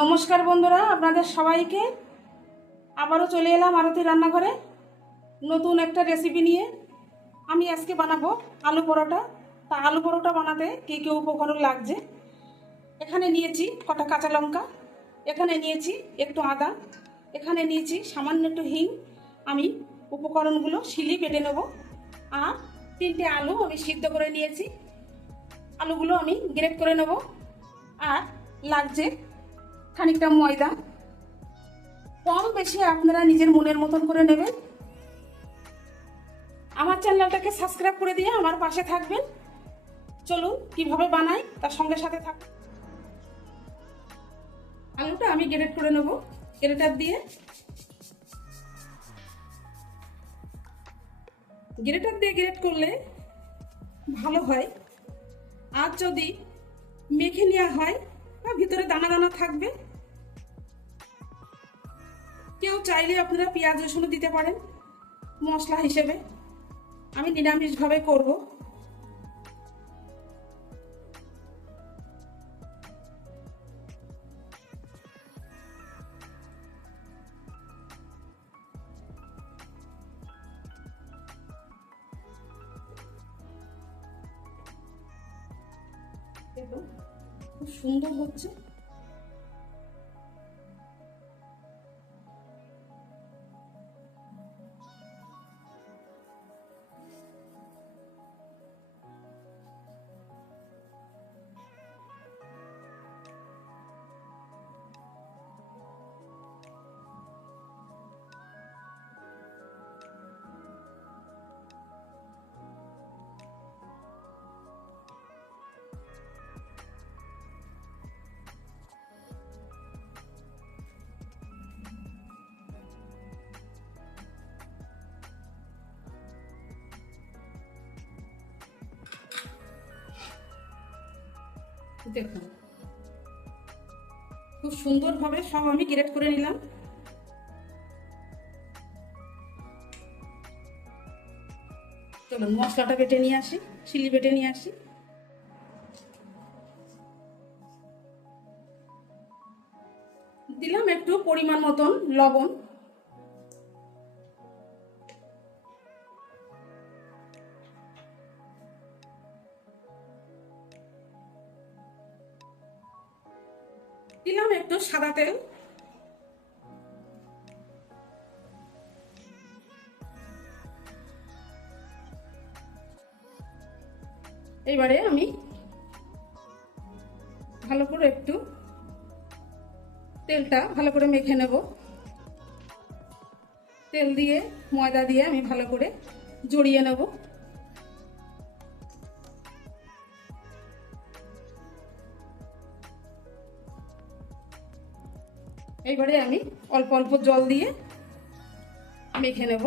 নমস্কার বন্ধুরা, আপনাদের সবাইকে আবারও চলে এলাম আরতি রান্নাঘরে। নতুন একটা রেসিপি নিয়ে আমি আজকে বানাবো আলু পরোটা। তা আলু পরোটা বানাতে কী কী উপকরণ লাগছে? এখানে নিয়েছি কটা কাঁচা লঙ্কা, এখানে নিয়েছি একটু আদা, এখানে নিয়েছি সামান্য একটু হিং। আমি উপকরণগুলো শিলি কেটে নেব। আর তিনটে আলু আমি সিদ্ধ করে নিয়েছি। আলুগুলো আমি গ্রেট করে নেব। আর লাগছে খানিকটা ময়দা। কম বেশি আপনারা নিজের মনের মতন করে নেবেন। আমার চ্যানেলটাকে সাবস্ক্রাইব করে দিয়ে আমার পাশে থাকবেন। চলুন, কীভাবে বানাই, তার সঙ্গে সাথে থাক। আলুটা আমি গ্রেট করে নেব, গ্রেটার দিয়ে। গ্রেটার দিয়ে গ্রেট করলে ভালো হয়। আর যদি মেখে নেওয়া হয় বা ভিতরে দানা দানা থাকবে। কেউ চাইলে আপনারা পেঁয়াজ রসুন দিতে পারেন মশলা হিসেবে। আমি নিরামিষভাবে করব। খুব সুন্দর হচ্ছে। দেখুন। খুব সুন্দরভাবে সব আমি গ্রেট করে নিলাম। চলুন মশলাটা বেটে নিয়ে আসি, চিলি বেটে নিয়ে আসি। দিলাম একটু পরিমাণ মতন লবণ। সাদা এবারে আমি ভালো করে একটু তেলটা ভালো করে মেখে নেব। তেল দিয়ে ময়দা দিয়ে আমি ভালো করে জড়িয়ে নেব। এইবারে আমি অল্প অল্প জল দিয়ে মেখে নেব।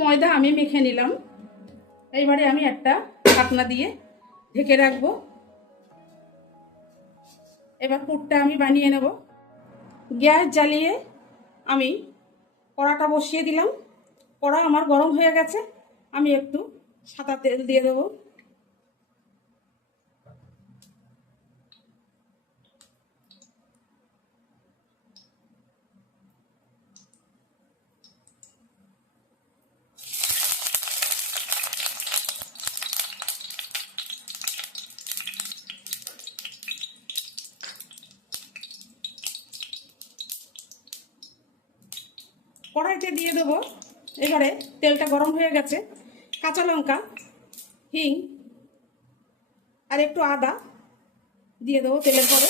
ময়দা আমি মেখে নিলাম। এইবারে আমি একটা ঢাকনা দিয়ে ঢেকে রাখব। এবার পুরটা আমি বানিয়ে নেব। গ্যাস জ্বালিয়ে আমি কড়াটা বসিয়ে দিলাম। কড়া আমার গরম হয়ে গেছে। আমি একটু সাদা তেল দিয়ে দেবো। কড়াইতে দিয়ে দেবো। এবারে তেলটা গরম হয়ে গেছে। কাঁচা লঙ্কা, হিং আর একটু আদা দিয়ে দেবো তেলের পরে।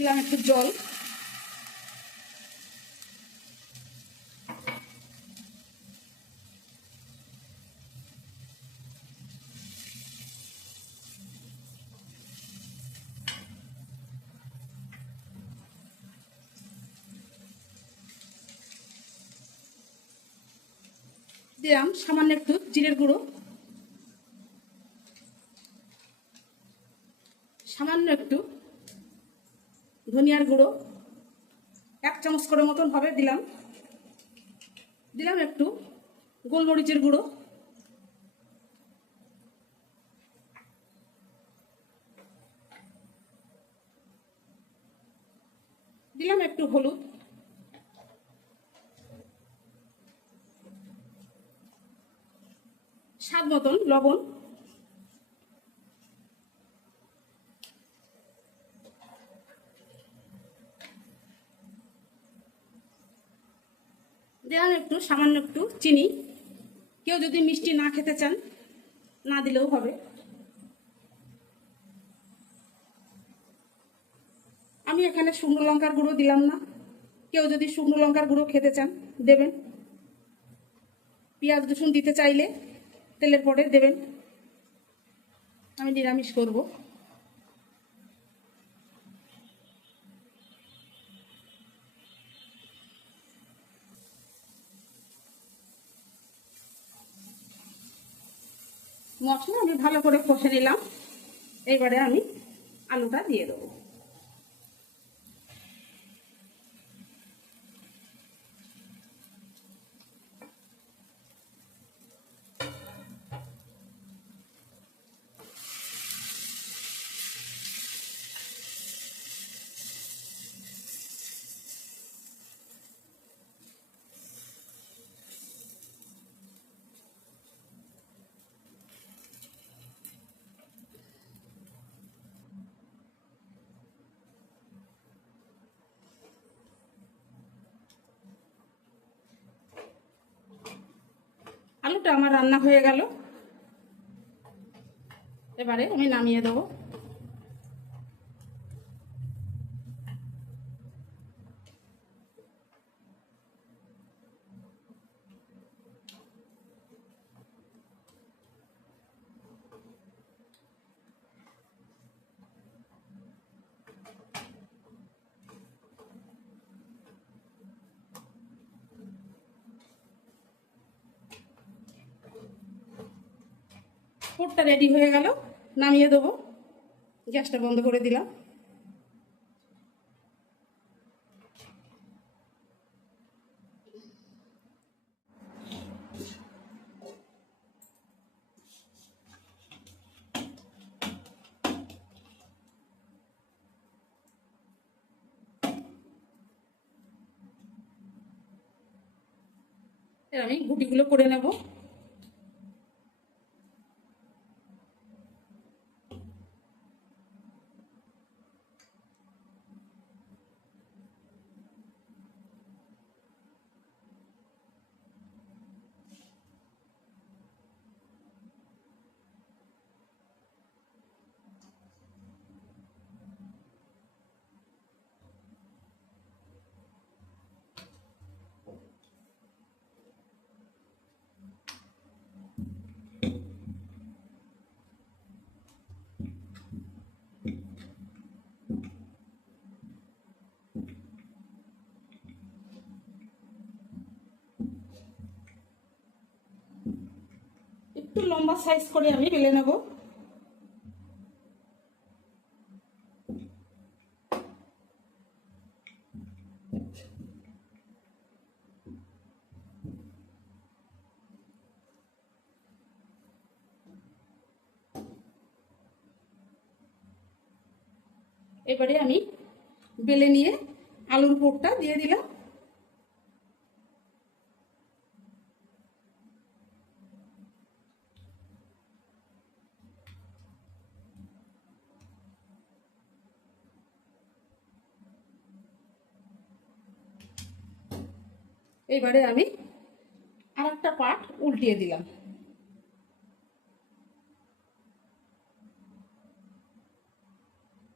দিলাম একটু জল। দিলাম সামান্য একটু জিরের গুঁড়ো। সামান্য একটু ধনিয়ার গুঁড়ো, এক চামচ করে মতন হবে দিলাম। দিলাম একটু গোলমরিচের গুঁড়ো। দিলাম একটু হলুদ। স্বাদ মতন লবণ দিলাম একটু সামান্য একটু চিনি। কেউ যদি মিষ্টি না খেতে চান, না দিলেও হবে। আমি এখানে শুকনো লঙ্কার গুঁড়ো দিলাম না। কেউ যদি শুকনো লঙ্কার গুঁড়ো খেতে চান, দেবেন। পেঁয়াজ রসুন দিতে চাইলে তেলের পরে দেবেন। আমি নিরামিষ করব। মশলা আমি ভালো করে কষে নিলাম। এবারে আমি আলুটা দিয়ে দেবো আলুটা আমার রান্না হয়ে গেল। এবারে আমি নামিয়ে দেবো। পুরটা রেডি হয়ে গেল। নামিয়ে দেবো। গ্যাসটা বন্ধ করে দিলাম। আমি গুটিগুলো করে নেব। একটু লম্বা সাইজ করে আমি বেলে নেব। এবারে আমি বেলে নিয়ে আলুর পোটটা দিয়ে দিলাম। এবারে আমি আর একটা পাট উল্টিয়ে দিলাম।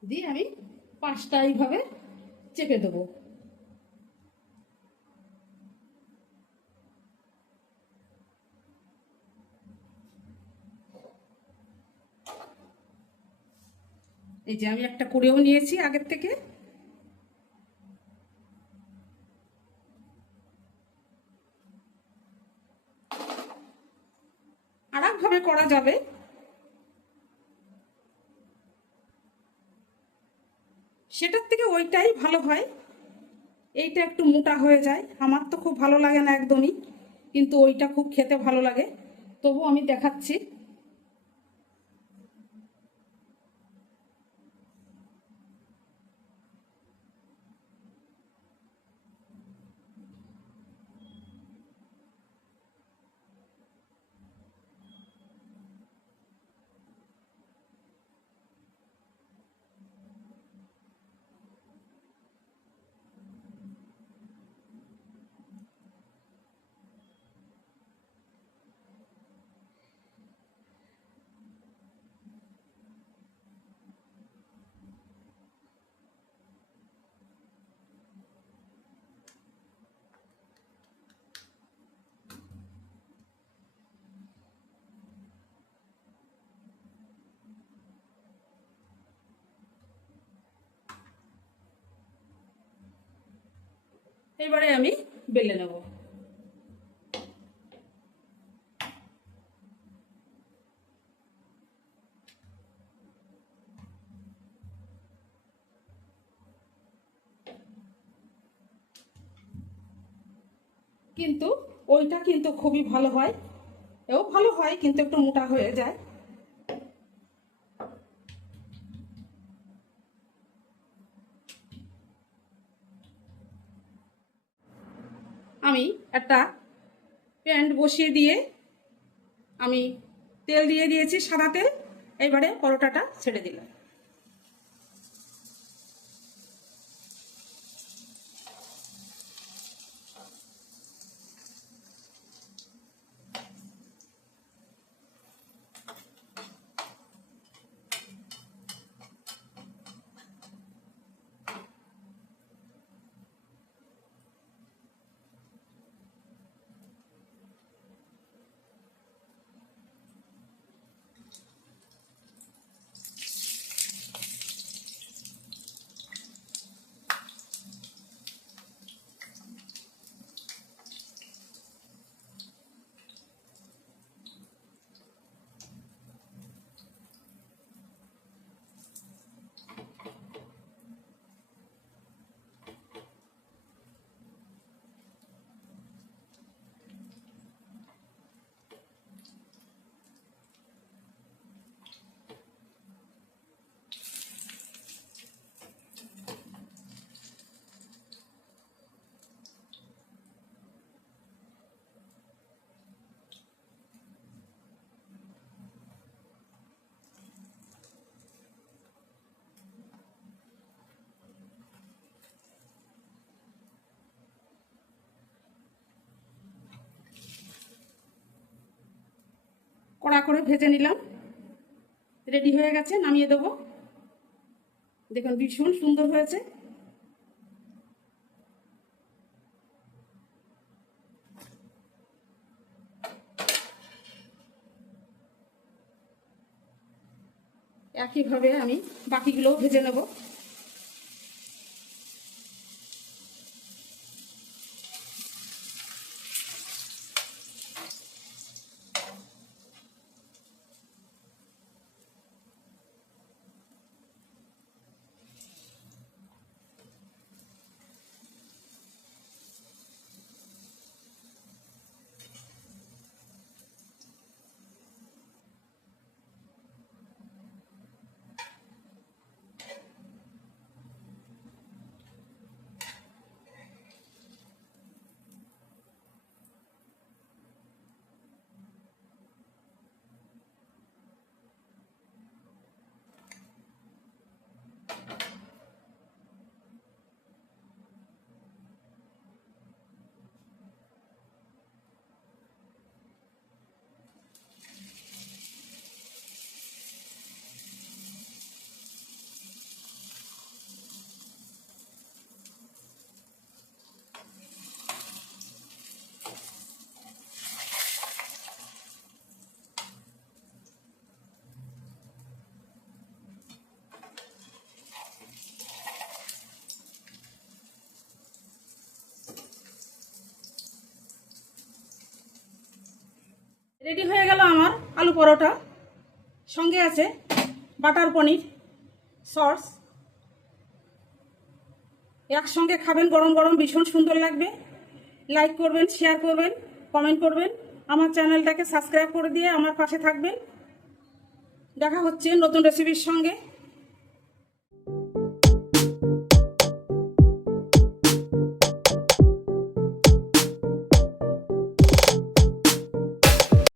দিয়ে আমি পাঁচটা এইভাবে চেপে দেবো। এই যে আমি একটা করেও নিয়েছি আগের থেকে আর একভাবে করা যাবে? সেটার থেকে ওইটাই ভালো হয়। এইটা একটু মোটা হয়ে যায়। আমার তো খুব ভালো লাগে না একদমই, কিন্তু ওইটা খুব খেতে ভালো লাগে। তবু আমি দেখাচ্ছি। এবারে আমি বেলে নেব। কিন্তু ওইটা কিন্তু খুবই ভালো হয়। এও ভালো হয়, কিন্তু একটু মোটা হয়ে যায়। একটা প্যান্ট বসিয়ে দিয়ে আমি তেল দিয়ে দিয়েছি সাদা তেল এবারে পরোটাটা ছেড়ে দিলাম। কড়া করে ভেজে নিলাম। রেডি হয়ে গেছে, নামিয়ে দেবো। দেখুন, ভীষণ সুন্দর হয়েছে। একইভাবে আমি বাকিগুলোও ভেজে নেব। রেডি হয়ে গেল আমার আলু পরোটা। সঙ্গে আছে বাটার পনির, সস। একসঙ্গে খাবেন গরম গরম, ভীষণ সুন্দর লাগবে। লাইক করবেন শেয়ার করবেন কমেন্ট করবেন। আমার চ্যানেলটাকে সাবস্ক্রাইব করে দিয়ে আমার পাশে থাকবেন। দেখা হচ্ছে নতুন রেসিপির সঙ্গে।